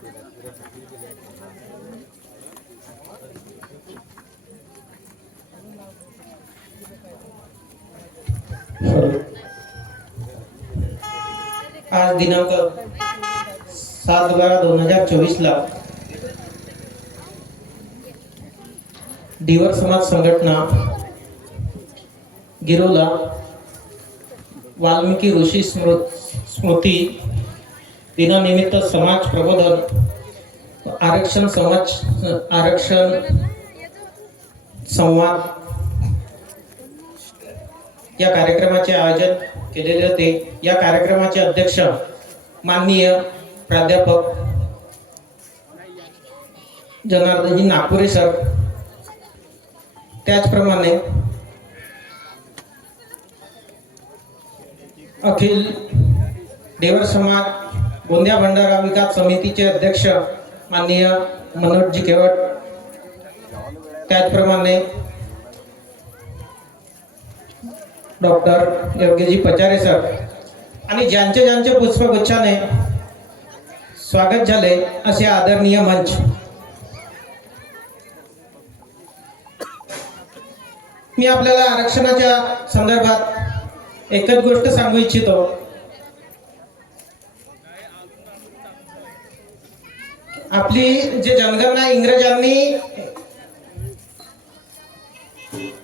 आज दिनांक सात बारा दोन हजार चोवीस ला डिवर समाज संघटना गिरोला वाल्मिकी ऋषी स्मृ स्मृती दिनानिमित्त समाज प्रबोधन आरक्षण समाज आरक्षण संवाद या कार्यक्रमाचे आयोजन केलेले होते. या कार्यक्रमाचे अध्यक्ष माननीय प्राध्यापक जनार्दनजी नागपुरे सर. त्याचप्रमाणे अखिल देवर समाज गोंदिया भंडारा विकास समितीचे अध्यक्ष माननीय मनोजी केवट. त्याचप्रमाणे डॉक्टर योगेजी पचारे सर. आणि ज्यांचे ज्यांचे पुष्पगुच्छाने स्वागत झाले असे आदरणीय मंच. मी आपल्याला आरक्षणाच्या संदर्भात एकच गोष्ट सांगू इच्छितो. आपली जे जनगणना इंग्रजांनी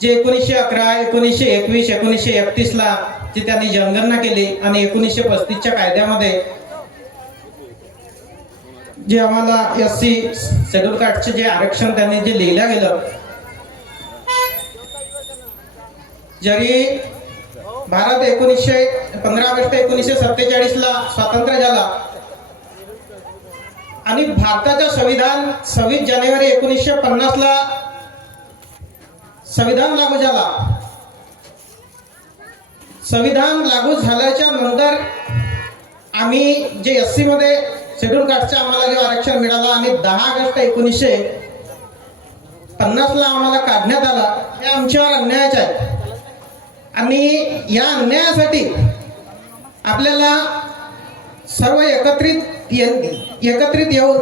जे एकोणीसशे अकरा एकोणीसशे एकवीस एकोणीसशे एकतीस ला जी त्यांनी जनगणना केली आणि एकोणीसशे पस्तीसच्या कायद्यामध्ये जे आम्हाला एस सी शेड्यूल कास्टचे जे आरक्षण त्यांनी जे लिहिलं गेलं जरी भारत एकोणीसशे पंधरा ऑगस्ट एकोणीसशे सत्तेचाळीस ला स्वातंत्र्य झाला आणि भारताचं संविधान सव्वीस जानेवारी एकोणीसशे पन्नास ला संविधान लागू झाला. संविधान लागू झाल्याच्यानंतर आम्ही जे एस सी मध्ये शेड्यूल कास्टचं आम्हाला जे आरक्षण मिळालं आणि दहा ऑगस्ट एकोणीसशे पन्नासला आम्हाला काढण्यात आलं हे आमच्यावर अन्यायच आहे. आणि या अन्यायासाठी आपल्याला सर्व एकत्रित ये- एकत्रित येऊन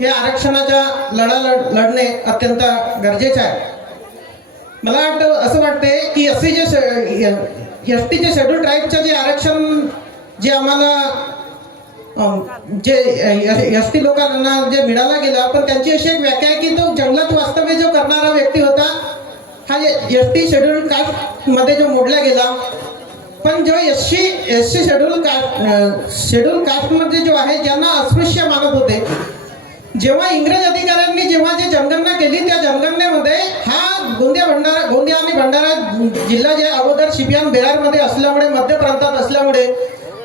हे आरक्षणाचा लढा लढ लढणे अत्यंत गरजेचे आहे. मला वाटतं असं वाटते की एस सी जे एस टीचे शेड्यूल ट्राईबच्या जे आरक्षण जे आम्हाला जे एस टी लोकांना जे मिळाला गेलं पण त्यांची अशी एक व्याख्या आहे की तो जंगलात वास्तव्य जो करणारा व्यक्ती होता हा एस टी शेड्यूल कास्टमध्ये जो मोडला गेला पण जो S C S C schedule caste schedule कास्टमध्ये जो आहे ज्यांना अस्पृश्य मानत होते जेव्हा इंग्रज अधिकाऱ्यांनी जेव्हा जे जनगणना केली त्या जनगणनेमध्ये हा गोंदिया भंडारा गोंदिया आणि भंडारा जिल्हा जे अगोदर शिपियान बेरारमध्ये असल्यामुळे मध्य प्रांतात असल्यामुळे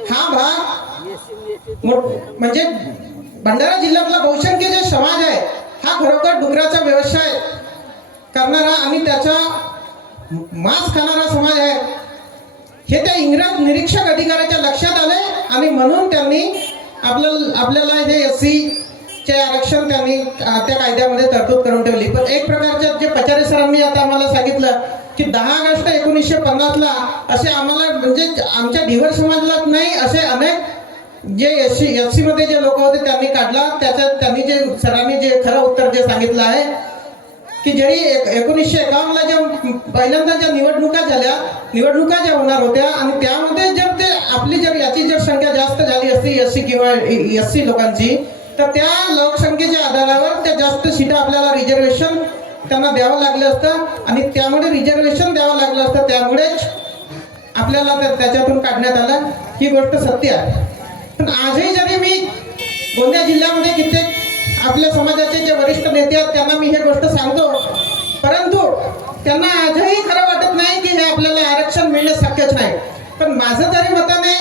हा भाग म्हणजे भंडारा जिल्ह्यातला बहुसंख्य जे समाज आहे हा खरोखर डुकराचा व्यवसाय करणारा आणि त्याचा मांस खाणारा समाज आहे. हे त्या इंग्रज निरीक्षक अधिकाऱ्याच्या लक्षात आले आणि म्हणून त्यांनी आपल्याला आपल्याला हे एस सीचे आरक्षण त्यांनी त्या कायद्यामध्ये तरतूद करून ठेवली. पण एक प्रकारच्या जे पचारे सरांनी आता आम्हाला सांगितलं की दहा ऑगस्ट एकोणीसशे पन्नासला असे आम्हाला म्हणजे आमच्या धिवर समाजाला नाही असे अनेक जे एस सी एस सीमध्ये जे लोक होते त्यांनी काढला. त्याच्यात त्यांनी जे सरांनी जे खरं उत्तर जे सांगितलं आहे की जरी एक- एकोणीसशे एकावन्नला ज्या पहिल्यांदा ज्या निवडणुका झाल्या निवडणुका ज्या होणार होत्या आणि त्यामध्ये जर ते आपली जर याची जर संख्या जास्त झाली असती एस सी किंवा एस सी लोकांची तर त्या लोकसंख्येच्या आधारावर त्या जास्त सीटा आपल्याला रिझर्वेशन त्यांना द्यावं लागलं असतं आणि त्यामुळे रिझर्वेशन द्यावं लागलं असतं. त्यामुळेच आपल्याला त्या- त्याच्यातून काढण्यात आलं. ही गोष्ट सत्य आहे. पण आजही जरी मी गोंदिया जिल्ह्यामध्ये कित्येक आपल्या समाजाचे जे वरिष्ठ नेते आहेत त्यांना मी हे गोष्ट सांगतो. परंतु त्यांना आजही खरं वाटत नाही की हे आपल्याला आरक्षण मिळणं शक्यच नाही. पण माझं तरी मताने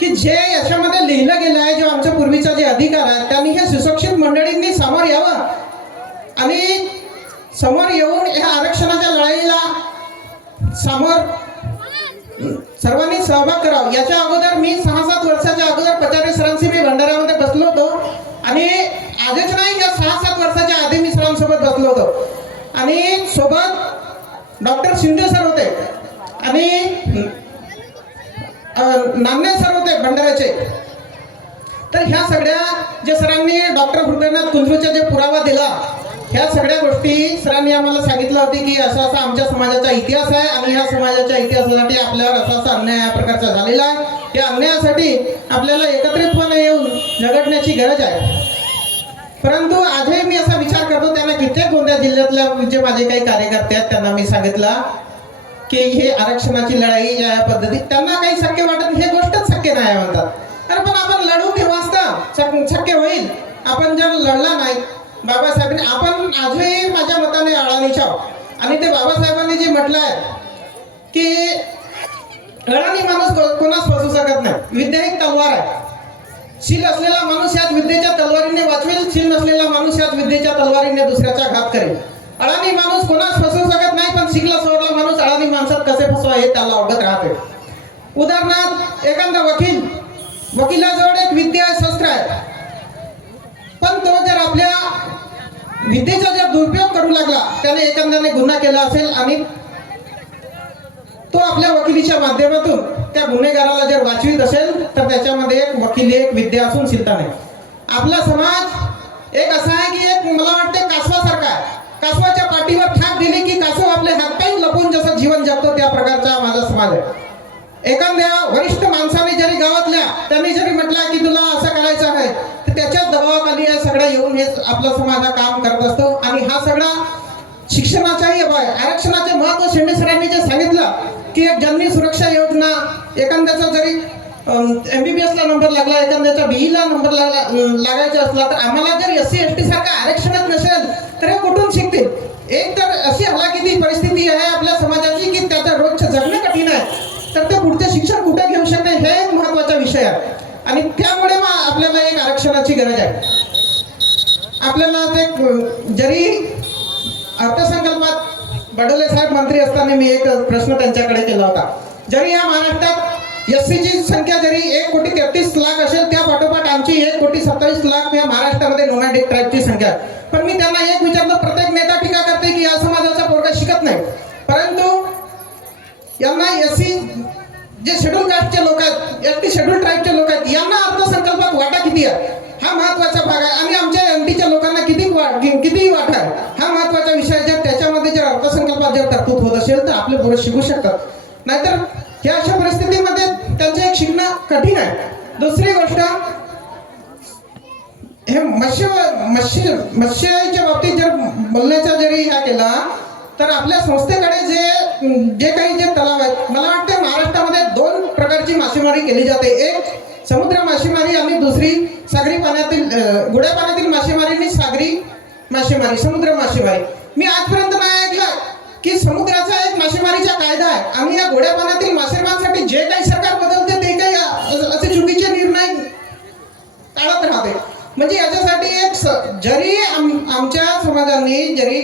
की जे याच्यामध्ये लिहिलं गेलं आहे जो आमच्या पूर्वीचा जे अधिकार आहे त्यांनी हे सुशिक्षित मंडळींनी समोर यावं. आणि समोर येऊन या आरक्षणाच्या लढाईला समोर सर्वांनी सहभाग करावा. याच्या आणि सोबत डॉक्टर शिंदे सर होते. आणि नामने सर होते भंडाऱ्याचे. तर ह्या सगळ्या जे सरांनी डॉक्टर हृदयनाथ कुंजूचा जे पुरावा दिला ह्या सगळ्या गोष्टी सरांनी आम्हाला सांगितलं होती की असा असा आमच्या समाजाचा इतिहास आहे आणि ह्या समाजाच्या इतिहासासाठी आपल्यावर असा असा अन्याय या प्रकारचा झालेला आहे. या अन्यायासाठी आपल्याला एकत्रितपणे येऊन झगडण्याची गरज आहे. परंतु आजही मी असा विचार करतो त्यांना कित्येक कोणत्या जिल्ह्यातल्या जे माझे काही कार्यकर्ते आहेत त्यांना मी सांगितलं की हे आरक्षणाची लढाई या या पद्धतीत त्यांना काही शक्य वाटत हे गोष्टच शक्य नाही आहे म्हणतात. अरे पण आपण लढू तेव्हा ना शक्य होईल. आपण जर लढला नाही बाबासाहेबांनी आपण आजही माझ्या मताने अडाणीच्या आहोत. आणि ते बाबासाहेबांनी जे म्हटलं आहे की अडाणी माणूस कोणाच कोणास फसू शकत नाही. विद्या एक तलवार आहे. शील असलेला माणूस याच विद्येच्या तलवारीने वाचवेल शील नसलेला माणूस याच विद्येच्या तलवारीने दुसऱ्याचा घात करेल. अडाणी माणूस कोणास फसवू शकत नाही पण शिकला सोडला माणूस अडाणी माणसात कसे फसवा हे त्याला अवगत राहते. उदाहरणार्थ एखादा वकील वकिलाजवळ एक विद्या शस्त्र आहे. पण तो जर आपल्या विद्येचा जर दुरुपयोग करू लागला त्याने एखाद्याने गुन्हा केला असेल आणि तो आपल्या वकिलीच्या माध्यमातून त्या गुन्हेगाराला जर वाचवीत असेल तर त्याच्यामध्ये एक वकील एक विद्या असून चिंता नाही. आपला समाज एक असा आहे की एक मला वाटते कासवासारखा आहे. कासवाच्या पाठीवर ठाक दिली की कासव आपले हातपाय लपून जसं जीवन जगतो त्या प्रकारचा माझा समाज आहे. एखाद्या वरिष्ठ माणसाने जरी गावातल्या त्यांनी जरी म्हटलं की तुला असं करायचं आहे तर त्याच्या दबावाखाली या सगळ्या येऊन हे आपला समाज हा काम करत असतो. आणि हा सगळा शिक्षणाचाही अभाव आहे. आरक्षणाचे महत्त्व शेंडे सरांनी जे सांगितलं की एक जननी सुरक्षा योजना एखाद्याचा जरी एम बी बी एसला नंबर लागला एखाद्याचा बीईला नंबर लागला लागायचा असला तर आम्हाला जर एस सी एस टी सारखं आरक्षणच नसेल तर हे कुठून शिकतील? एक तर अशी हलाखीची परिस्थिती आहे आपल्या समाजाची की त्याचं रोजचं जगणं कठीण आहे. तर ते पुढचं शिक्षण कुठे घेऊ शकते हे एक महत्त्वाचा विषय आहे. आणि त्यामुळे मग आपल्याला एक आरक्षणाची गरज आहे. आपल्याला ते जरी अर्थसंकल्पात बडोले साहेब मंत्री असताना मी एक प्रश्न त्यांच्याकडे केला होता. जरी या महाराष्ट्रात एस ची संख्या जरी एक कोटी तेहतीस लाख असेल त्या पाठोपाठ आमची एक कोटी सत्तावीस लाख या महाराष्ट्रामध्ये नोमॅटिक ट्राईबची संख्या आहे. पण मी त्यांना एक विचारलं प्रत्येक नेता टीका करते की या समाजाचा पोरगा शिकत नाही परंतु यांना एस सी जे शेड्यूल कास्टचे लोक आहेत एस टी शेड्यूल ट्राईबचे लोक आहेत यांना अर्थसंकल्पात वाटा किती आहे? हा महत्त्वाचा भाग आहे. आणि आमच्या एमटीच्या लोकांना किती वाट कितीही वाटाय वाटा हा महत्त्वाचा विषय जर त्याच्यामध्ये जर अर्थसंकल्पात जर तरतूद होत असेल तर आपले पोरं शिकू शकतात. नाहीतर ह्या अशा परिस्थितीमध्ये त्यांचं एक शिकणं कठीण आहे. दुसरी गोष्ट हे मत्स्य मत्स्य मत्स्याच्या बाबतीत जर बोलण्याचा जरी ह्या केला तर आपल्या संस्थेकडे जे जे काही जे तलाव आहेत मला वाटते महाराष्ट्रामध्ये दोन प्रकारची मासेमारी केली जाते. एक समुद्र मासेमारी आणि दुसरी सागरी पाण्यातील अं, गोड्या पाण्यातील मासेमारी आणि सागरी मासेमारी समुद्र मासेमारी मी आजपर्यंत नाही ऐकलं की समुद्राचा एक मासेमारीचा कायदा आहे. आम्ही या गोड्या पाण्यातील मासेमारीसाठी जे काही सरकार बदलते ते काही असे चुकीचे निर्णय काढत राहते. म्हणजे याच्यासाठी एक स- जरी आम- आमच्या समाजाने जरी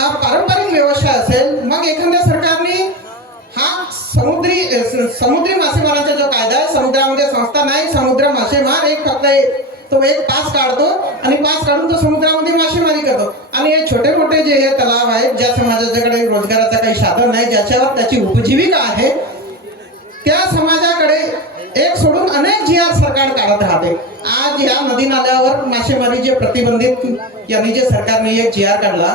हा पारंपरिक व्यवसाय असेल मग एखाद्या सरकारने समुद्री समुद्री मासेमारांचा जो कायदा आहे समुद्रामध्ये संस्था नाही समुद्र मासेमार एक फक्त तो एक पास काढतो आणि पास काढून तो समुद्रामध्ये मासेमारी करतो. आणि हे छोटे मोठे जे हे तलाव आहेत ज्या समाजाच्याकडे रोजगाराचं काही साधन नाही ज्याच्यावर त्याची उपजीविका आहे त्या समाजाकडे एक सोडून अनेक जी आर सरकार काढत राहते. आज या नदी नाल्यावर मासेमारीचे प्रतिबंधित यांनी जे सरकारने एक जी आर काढला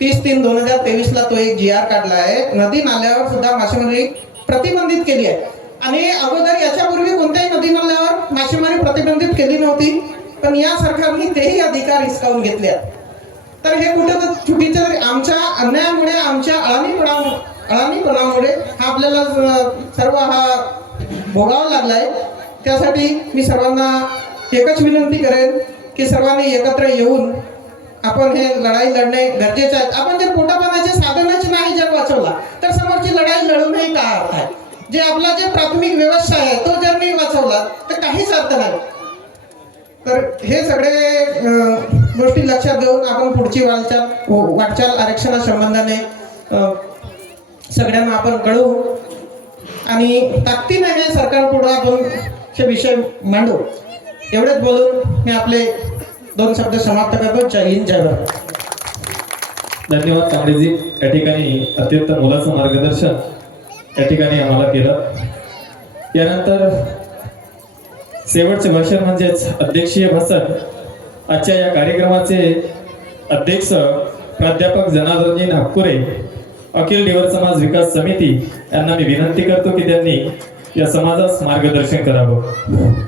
तीस तीन दोन हजार तेवीस ला तो एक जी आर काढला आहे. नदी नाल्यावर सुद्धा मासेमारी प्रतिबंधित केली आहे. आणि अगोदर याच्यापूर्वी कोणत्याही नदी नाल्यावर मासेमारी प्रतिबंधित केली नव्हती पण या सरकारने तेही अधिकार हिसकावून घेतले आहेत. तर हे कुठं तर चुकीचं तरी आमच्या अन्यायामुळे आमच्या अळानीपणा अळाणीपणामुळे हा आपल्याला सर्व हा भोगावा लागलाय. त्यासाठी मी सर्वांना एकच विनंती करेन की सर्वांनी एकत्र येऊन आपण हे लढाई लढणे गरजेचे आहे. आपण जर पोटापाण्याचे साधनच नाही जर वाचवला तर समोरची लढाई लढूनही काय अर्थ आहे? जे आपला जे प्राथमिक व्यवसाय आहे तो जर नाही वाचवला तर काहीच अर्थ नाही. तर हे सगळे गोष्टी लक्षात घेऊन आपण पुढची वाटचाल वाटचाल आरक्षणा संबंधाने अं, सगळ्यांना आपण कळवू. आणि ताकदीने हे सरकार पुढे आपण हे विषय मांडू. एवढेच बोलून मी आपले दोन शब्द समाप्त करतो. जय हिंद जय भारत. धन्यवाद कांबळेजी या ठिकाणी अत्यंत मोलाचं मार्गदर्शन या ठिकाणी आम्हाला केलं. यानंतर शेवटचे भाषण म्हणजेच अध्यक्षीय भाषण. आजच्या या कार्यक्रमाचे अध्यक्ष प्राध्यापक जनार्दनजी नागपुरे अखिल डिवर समाज विकास समिती यांना मी विनंती करतो की त्यांनी या समाजास मार्गदर्शन करावं.